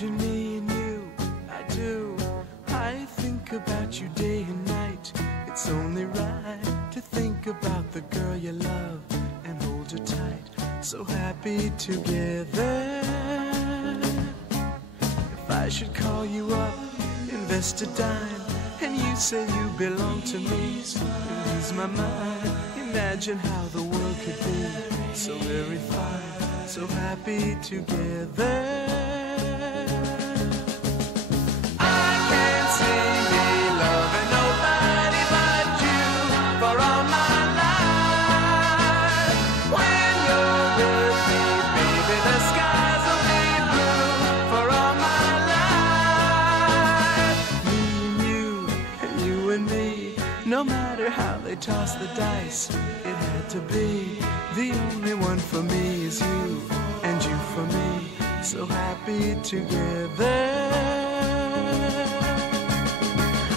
Imagine me and you, I do. I think about you day and night. It's only right to think about the girl you love and hold her tight. So happy together. If I should call you up, invest a dime, and you say you belong to me, you lose my mind. Imagine how the world could be so very fine, so happy together. No matter how they toss the dice, it had to be. The only one for me is you, and you for me, so happy together.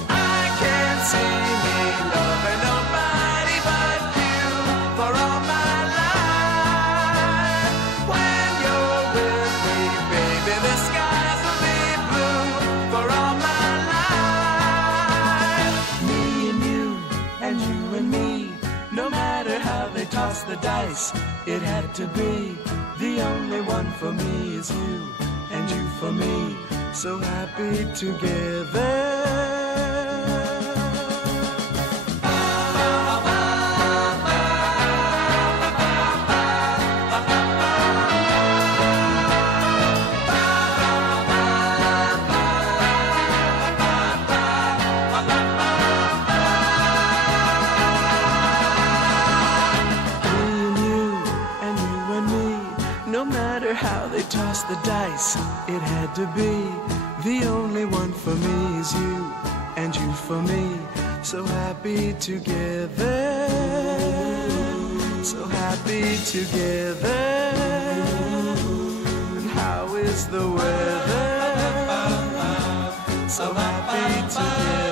I can't see me loving nobody but you for all my life. When you're with me, baby, the skies will be blue for all my life. Me and you, and you and me, no matter how they toss the dice, it had to be. The only one for me is you, and you for me, so happy together. No matter how they toss the dice, it had to be. The only one for me is you, and you for me, so happy together. So happy together. And how is the weather? So happy together.